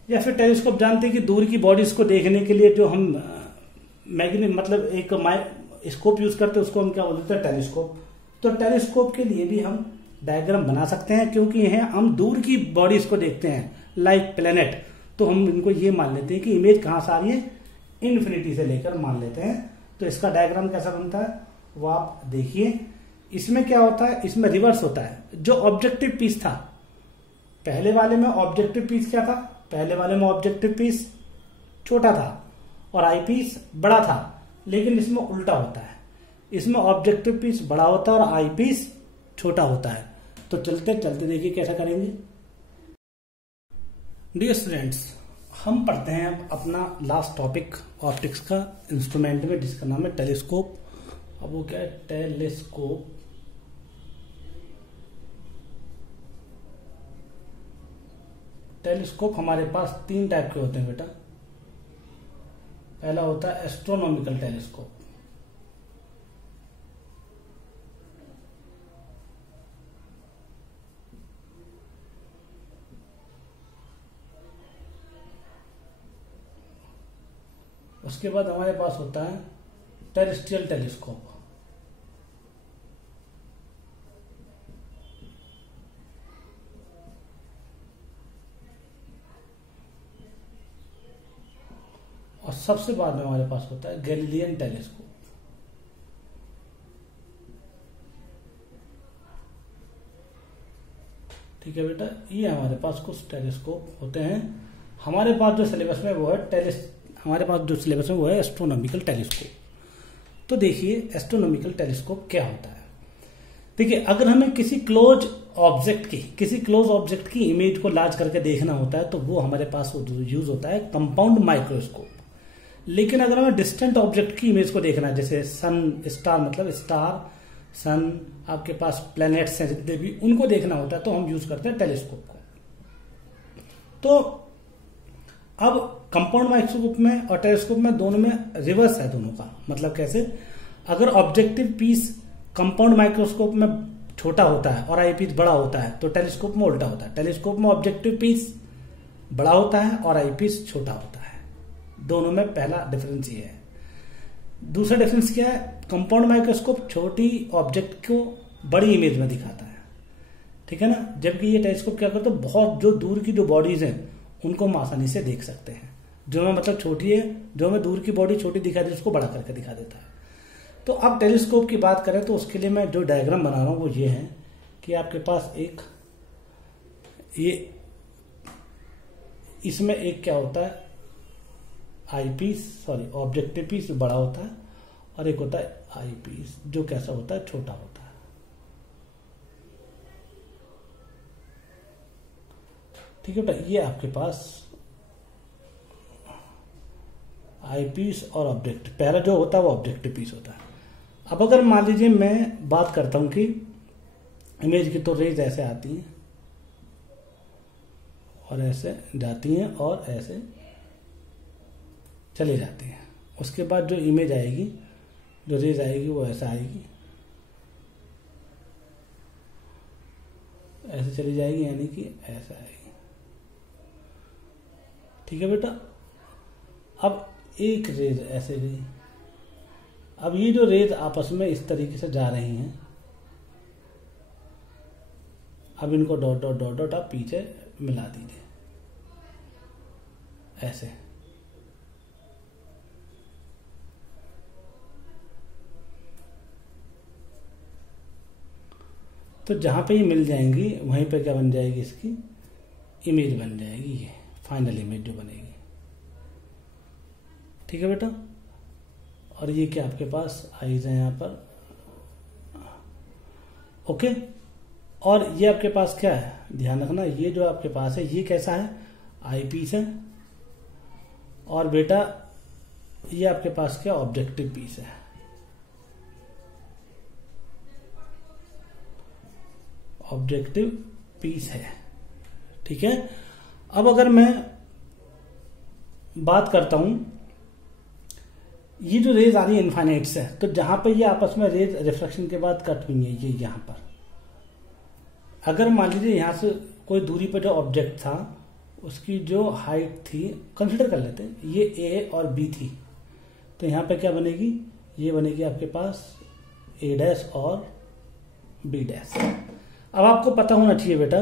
या फिर टेलीस्कोप जानते हैं कि दूर की बॉडीज को देखने के लिए जो हम मतलब एक स्कोप यूज करते हैं उसको हम क्या बोलते हैं, टेलीस्कोप। तो टेलीस्कोप के लिए भी हम डायग्राम बना सकते हैं, क्योंकि यह हम दूर की बॉडीज को देखते हैं लाइक प्लेनेट, तो हम इनको ये मान लेते हैं कि इमेज कहां से आ रही है, इन्फिनिटी से लेकर मान लेते हैं। तो इसका डायग्राम कैसा बनता है वो आप देखिए। इसमें क्या होता है, इसमें रिवर्स होता है। जो ऑब्जेक्टिव पीस था पहले वाले में, ऑब्जेक्टिव पीस क्या था, पहले वाले में ऑब्जेक्टिव पीस छोटा था और आई पीस बड़ा था, लेकिन इसमें उल्टा होता है, इसमें ऑब्जेक्टिव पीस बड़ा होता है और आई पीस छोटा होता है। तो चलते चलते देखिए कैसा करेंगे। डियर स्टूडेंट्स, हम पढ़ते हैं अब अपना लास्ट टॉपिक ऑप्टिक्स का इंस्ट्रूमेंट में, जिसका नाम है टेलीस्कोप। अब वो क्या है, टेलीस्कोप। टेलीस्कोप हमारे पास 3 टाइप के होते हैं बेटा। पहला होता है एस्ट्रोनॉमिकल टेलीस्कोप। उसके बाद हमारे पास होता है टेरेस्ट्रियल टेलीस्कोप। और सबसे बाद में हमारे पास होता है गैलीलियन टेलीस्कोप। ठीक है बेटा, ये हमारे पास कुछ टेलीस्कोप होते हैं। हमारे पास जो सिलेबस में वो है हमारे पास जो सिलेबस है वो है एस्ट्रोनॉमिकल टेलीस्कोप। तो देखिए एस्ट्रोनॉमिकल टेलीस्कोप क्या होता है। देखिए अगर हमें किसी क्लोज ऑब्जेक्ट की इमेज को लार्ज करके देखना होता है तो वो हमारे पास यूज होता है कंपाउंड माइक्रोस्कोप। लेकिन अगर हमें डिस्टेंट ऑब्जेक्ट की इमेज को देखना है, जैसे सन, स्टार, मतलब स्टार, सन, आपके पास प्लैनेट्स हैं जितने भी, उनको देखना होता है तो हम यूज करते हैं टेलीस्कोप को। तो अब कंपाउंड माइक्रोस्कोप में और टेलीस्कोप में दोनों में रिवर्स है दोनों का। मतलब कैसे, अगर ऑब्जेक्टिव पीस कंपाउंड माइक्रोस्कोप में छोटा होता है और आई पीस बड़ा होता है तो टेलीस्कोप में उल्टा होता है। टेलीस्कोप में ऑब्जेक्टिव पीस बड़ा होता है और आई पीस छोटा होता है। दोनों में पहला डिफरेंस ये है। दूसरा डिफरेंस क्या है, कंपाउंड माइक्रोस्कोप छोटी ऑब्जेक्ट को बड़ी इमेज में दिखाता है, ठीक है ना, जबकि ये टेलीस्कोप क्या करता है, बहुत जो दूर की जो बॉडीज हैं उनको हम आसानी से देख सकते हैं। जो में मतलब छोटी है, जो में दूर की बॉडी छोटी दिखा दे उसको बड़ा करके दिखा देता है। तो अब टेलीस्कोप की बात करें तो उसके लिए मैं जो डायग्राम बना रहा हूं वो ये है कि आपके पास एक इसमें एक क्या होता है, ऑब्जेक्टिव पीस बड़ा होता है और एक होता है आई पीस जो कैसा होता है, छोटा होता है। ठीक है बेटा, ये आपके पास आई पीस और ऑब्जेक्टिव, पहला जो होता है वो ऑब्जेक्टिव पीस होता है। अब अगर मान लीजिए मैं बात करता हूं कि इमेज की तो रेज ऐसे आती हैं और ऐसे जाती हैं और ऐसे चली जाती हैं। उसके बाद जो इमेज आएगी, जो रेज आएगी वो ऐसा आएगी, ऐसे चली जाएगी, यानी कि ऐसा आएगी। ठीक है बेटा, अब एक रेज ऐसे गई। अब ये जो रेज आपस में इस तरीके से जा रही हैं, अब इनको डॉट डॉट डॉट डॉट आप पीछे मिला दीजिए ऐसे। तो जहां पे ये मिल जाएंगी वहीं पे क्या बन जाएगी, इसकी इमेज बन जाएगी, ये फाइनल इमेज जो बनेगी। ठीक है बेटा, और ये क्या आपके पास आईज है यहां पर, ओके। और ये आपके पास क्या है, ध्यान रखना, ये जो आपके पास है ये कैसा है, आई पीस है। और बेटा ये आपके पास क्या, ऑब्जेक्टिव पीस है। ऑब्जेक्टिव पीस है, ठीक है। अब अगर मैं बात करता हूं, ये जो रेज आ रही है इनफाइनाइट से, तो जहां पर ये आपस में रेज रिफ्लेक्शन के बाद कट हुई है, ये यहां पर अगर मान लीजिए यहां से कोई दूरी पर जो ऑब्जेक्ट था उसकी जो हाइट थी, कंसिडर कर लेते हैं ये ए और बी थी, तो यहां पे क्या बनेगी, ये बनेगी आपके पास ए डैश और बी डैश। अब आपको पता होना चाहिए बेटा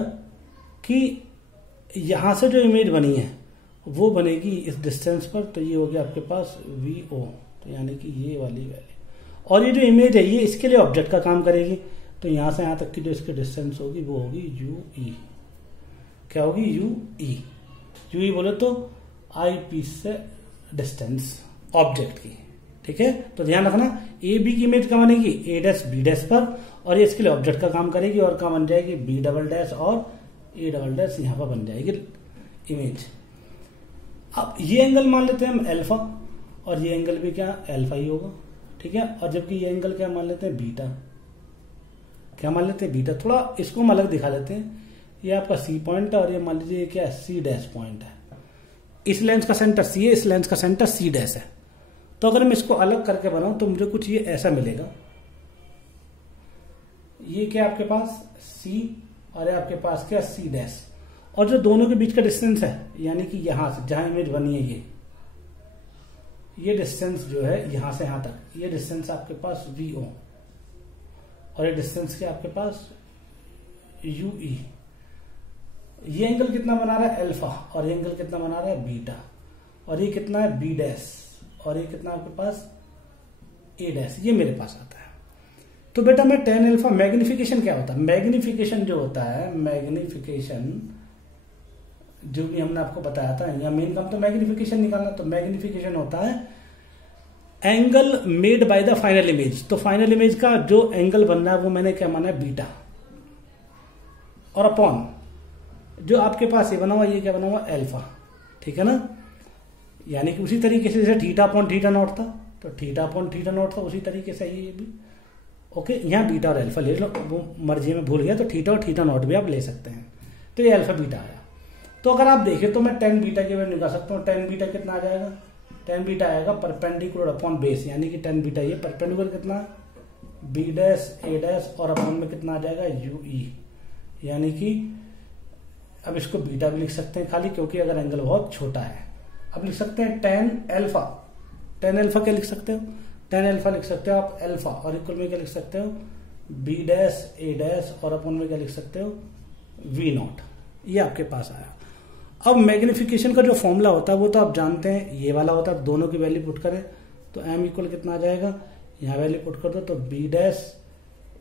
कि यहां से जो इमेज बनी है वो बनेगी इस डिस्टेंस पर, तो ये हो गया आपके पास वी ओ, तो यानी कि ये वाली वैल्यू। और ये जो इमेज है ये इसके लिए ऑब्जेक्ट का काम करेगी, तो यहां से यहां तक की जो इसकी डिस्टेंस होगी वो होगी यू ई। क्या होगी, यू ई। यू ई बोले तो आई पीस से डिस्टेंस ऑब्जेक्ट की, ठीक है। तो ध्यान रखना, ए बी की इमेज कहाँ बनेगी, ए डैश बी डैश पर, और ये इसके लिए ऑब्जेक्ट का काम करेगी, और कहाँ बन जाएगी, बी डबल डैश और ए डबल डैश यहां पर बन जाएगी इमेज। अब ये एंगल मान लेते हैं हम अल्फा, और ये एंगल भी क्या अल्फा ही होगा, ठीक है। और जबकि ये एंगल क्या मान लेते हैं, बीटा। क्या मान लेते हैं, बीटा। थोड़ा इसको हम अलग दिखा लेते हैं, ये आपका सी पॉइंट है और ये मान लीजिए क्या है, सी डैश पॉइंट है। इस लेंस का सेंटर सी है, इस लेंस का सेंटर सी डैश है। तो अगर मैं इसको अलग करके बनाऊं तो मुझे कुछ ये ऐसा मिलेगा, ये क्या आपके पास सी और ये आपके पास क्या सी डैश, और जो दोनों के बीच का डिस्टेंस है, यानी कि यहां से जहां इमेज बनी है ये डिस्टेंस जो है यहां से यहां तक, ये डिस्टेंस आपके पास वी ओ, और ये डिस्टेंस क्या आपके पास यू ई। ये एंगल कितना बना रहा है, अल्फा, और ये एंगल कितना बना रहा है, बीटा, और ये कितना है, बी डैश, और ये कितना आपके पास ए डैश, ये मेरे पास आता है। तो बेटा मैं टेन अल्फा, मैग्निफिकेशन क्या होता है, मैग्निफिकेशन जो होता है, मैग्निफिकेशन जो भी हमने आपको बताया था, या मेन काम तो मैग्निफिकेशन निकालना। तो मैग्निफिकेशन होता है angle made by the final image. तो फाइनल इमेज का जो एंगल बन रहा है वो मैंने क्या माना है, बीटा, और अपॉन जो आपके पास ये बना हुआ, ये क्या बना हुआ, अल्फा। ठीक है ना, यानी कि उसी तरीके से जैसे थीटा अपॉन थीटा नॉट था, तो थीटा अपॉन थीटा नॉट था, उसी तरीके से ये भी। ओके, यहाँ बीटा और अल्फा ले लो, वो मर्जी में भूल गया, तो थीटा और थीटा नॉट भी आप ले सकते हैं। तो ये अल्फा बीटा आया। तो अगर आप देखें तो मैं टेन बीटा की वैल्यू निकाल सकता हूँ। टेन बीटा कितना आ जाएगा, टेन बीटा आएगा परपेंडिकुलर अपॉन बेस, यानी कि टेन बीटा ये परपेंडिकुलर कितना, बी डैश ए डैश, और अपॉन में कितना आ जाएगा, यू ई, यानी कि अब इसको बीटा भी लिख सकते हैं खाली, क्योंकि अगर एंगल बहुत छोटा है। अब लिख सकते हैं टेन अल्फा। टेन अल्फा क्या लिख सकते हो, टेन अल्फा लिख सकते हो आप अल्फा, और इक्वल में क्या लिख सकते हो, बी डैश ए डैश, और अपॉन में क्या लिख सकते हो, वी नॉट। ये आपके पास आया। अब मैग्निफिकेशन का जो फॉर्मूला होता है वो तो आप जानते हैं, ये वाला होता है, दोनों की वैल्यू पुट करें तो एम इक्वल कितना आ जाएगा, यहाँ वैल्यू पुट कर दो तो बी डैश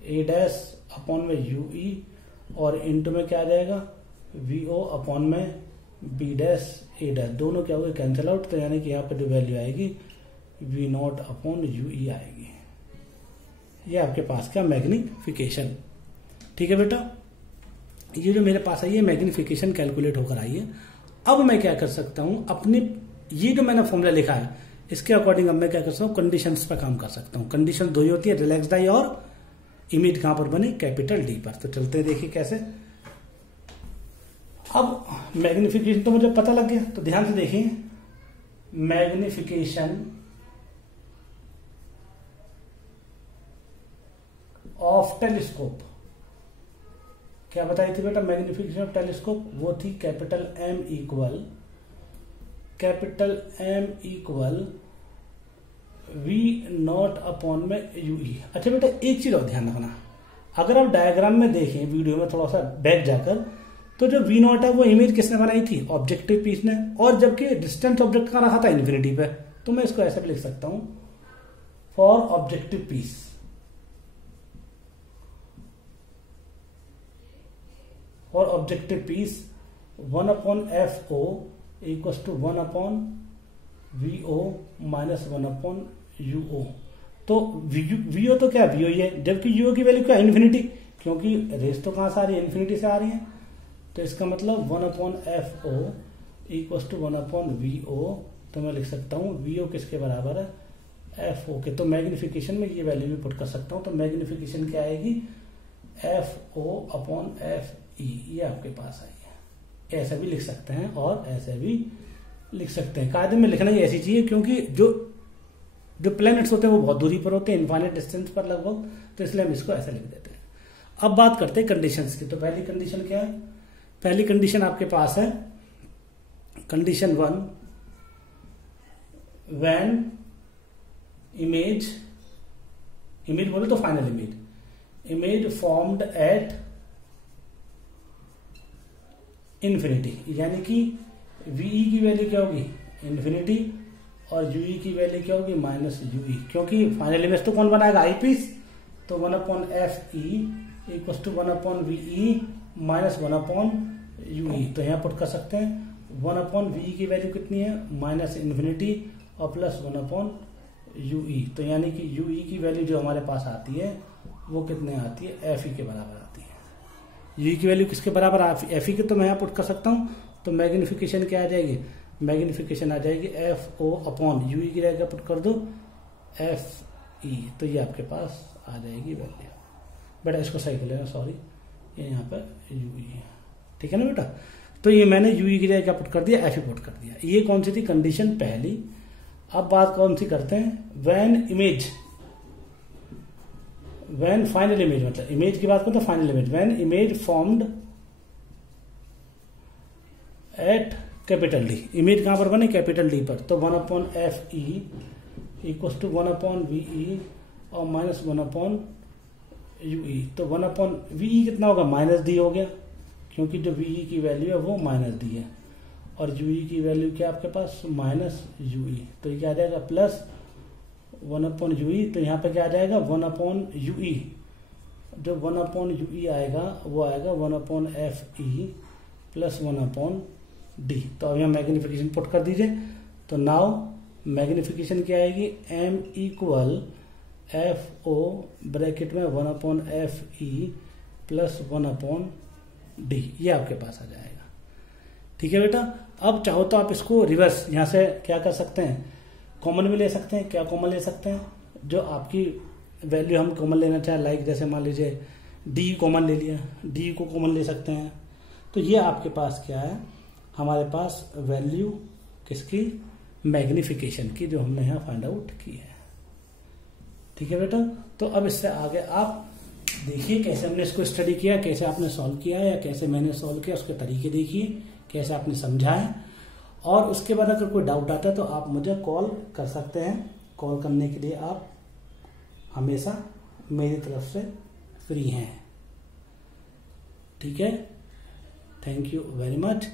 ए डैश अपॉन में यू ई, और इंटू में क्या आ जाएगा, वी ओ अपॉन में बी डैश ए डैश। दोनों क्या होगा, कैंसिल आउट, तो यानी कि यहाँ पे जो वैल्यू आएगी V naught upon U E आएगी। ये आपके पास क्या, मैग्निफिकेशन। ठीक है बेटा, ये जो मेरे पास है ये मैग्निफिकेशन कैलकुलेट होकर आई है। अब मैं क्या कर सकता हूं, अपनी ये जो मैंने फॉर्मूला लिखा है इसके अकॉर्डिंग अब मैं क्या कर सकता हूँ, कंडीशंस पर काम कर सकता हूँ। कंडीशन दो ही होती है, रिलैक्स्ड आई और इमेज कहां पर बने, कैपिटल डी पर। तो चलते हैं, देखिए कैसे। अब मैग्निफिकेशन तो मुझे पता लग गया, तो ध्यान से देखिए, मैग्निफिकेशन ऑफ टेलीस्कोप क्या बताई थी बेटा, मैग्निफिकेशन ऑफ टेलीस्कोप वो थी capital M equal V naught upon में यू ई। अच्छा बेटा, एक चीज और ध्यान रखना, अगर आप डायग्राम में देखें वीडियो में थोड़ा सा बैक जाकर, तो जो वी नॉट है वो इमेज किसने बनाई थी, ऑब्जेक्टिव पीस ने, और जबकि डिस्टेंस ऑब्जेक्ट का रखा था इन्फिनिटी पे। तो मैं इसको ऐसे भी लिख सकता हूं, फॉर ऑब्जेक्टिव पीस और objective piece 1 upon F O equal to 1 upon V O minus 1 upon U O. तो वी ओ तो क्या वी ओ है, जबकि यू ओ की वैल्यू क्या, इन्फिनिटी, क्योंकि रेस तो कहां से आ रही है, इन्फिनिटी से आ रही है। तो इसका मतलब 1 upon F O equal to 1 upon V O. तो मैं लिख सकता हूं वी ओ किसके बराबर है, एफ ओ के। तो मैग्निफिकेशन में ये वैल्यू भी पुट कर सकता हूं। तो मैग्निफिकेशन क्या आएगी, F O upon F E, ये आपके पास आई है। ऐसा भी लिख सकते हैं और ऐसे भी लिख सकते हैं। कायदे में लिखना ही ऐसी चीज है, क्योंकि जो प्लैनेट्स होते हैं वो बहुत दूरी पर होते हैं, इनफाइनाइट डिस्टेंस पर लगभग, तो इसलिए हम इसको ऐसा लिख देते हैं। अब बात करते हैं कंडीशंस की। तो पहली कंडीशन क्या है, पहली कंडीशन आपके पास है कंडीशन 1, व्हेन इमेज बोले तो final image formed at infinity, यानी कि वीई की वैल्यू क्या होगी, इन्फिनिटी, और यूई की वैल्यू क्या होगी, माइनस यूई, क्योंकि फाइनल इमेज तो कौन बनाएगा, आई पीस। तो 1 upon F E equal to 1 upon V E minus 1 upon U E. तो यहां पुट कर सकते हैं 1 अपॉन वीई की वैल्यू कितनी है, माइनस इन्फिनिटी, और प्लस 1 अपॉन यूई। तो यानी कि यूई की वैल्यू जो हमारे पास आती है वो कितने आती है, एफ ई के बराबर आती है। यू की वैल्यू किसके बराबर, एफ ई के, तो मैं यहाँ पुट कर सकता हूँ। तो मैग्निफिकेशन क्या आ जाएगी, मैग्निफिकेशन आ जाएगी एफ ओ अपॉन यू की जगह पुट कर दो एफ ई। तो ये आपके पास आ जाएगी वैल्यू। बेटा इसको सही कर लेना, सॉरी, ये यहाँ पर यू ई है, ठीक है ना बेटा। तो ये मैंने यू की जगह क्या पुट कर दिया, एफ ई पुट कर दिया। ये कौन सी थी, कंडीशन पहली। अब बात कौन सी करते हैं, व्हेन फाइनल इमेज, मतलब इमेज की बात करते हैं, final image, when image formed at capital D. Image कहां पर बने, कैपिटल डी पर। तो 1 upon F E equal to 1 upon V E और माइनस 1 अपॉन यू ई। तो 1 अपॉन वी ई कितना होगा, माइनस डी हो गया, क्योंकि जो वी ई की वैल्यू है वो माइनस डी है, और यू ई की वैल्यू क्या आपके पास, माइनस यू ई। तो ये क्या आ जाएगा, प्लस 1 अपॉन यू ई। तो यहाँ पे क्या आ जाएगा, 1 अपॉन यू ई। जो 1 अपॉन यू ई आएगा वो आएगा 1 upon F E plus 1 upon D. तो अब यहाँ मैग्निफिकेशन पुट कर दीजिए। तो नाउ मैग्निफिकेशन क्या आएगी, m equal F O bracket में 1/f e प्लस 1/d, ये आपके पास आ जाएगा। ठीक है बेटा। अब चाहो तो आप इसको रिवर्स यहाँ से क्या कर सकते हैं, कॉमन भी ले सकते हैं। क्या कॉमन ले सकते हैं, जो आपकी वैल्यू हम कॉमन लेना चाहें, लाइक जैसे मान लीजिए डी कॉमन ले लिया, डी को कॉमन ले सकते हैं। तो ये आपके पास क्या है, हमारे पास वैल्यू किसकी, मैग्निफिकेशन की, जो हमने यहाँ फाइंड आउट की है। ठीक है बेटा। तो अब इससे आगे आप देखिए कैसे हमने इसको स्टडी किया, कैसे आपने सॉल्व किया या कैसे मैंने सॉल्व किया, उसके तरीके देखिए, कैसे आपने समझा है। और उसके बाद अगर कोई डाउट आता है तो आप मुझे कॉल कर सकते हैं। कॉल करने के लिए आप हमेशा मेरी तरफ से फ्री हैं। ठीक है। Thank you very much.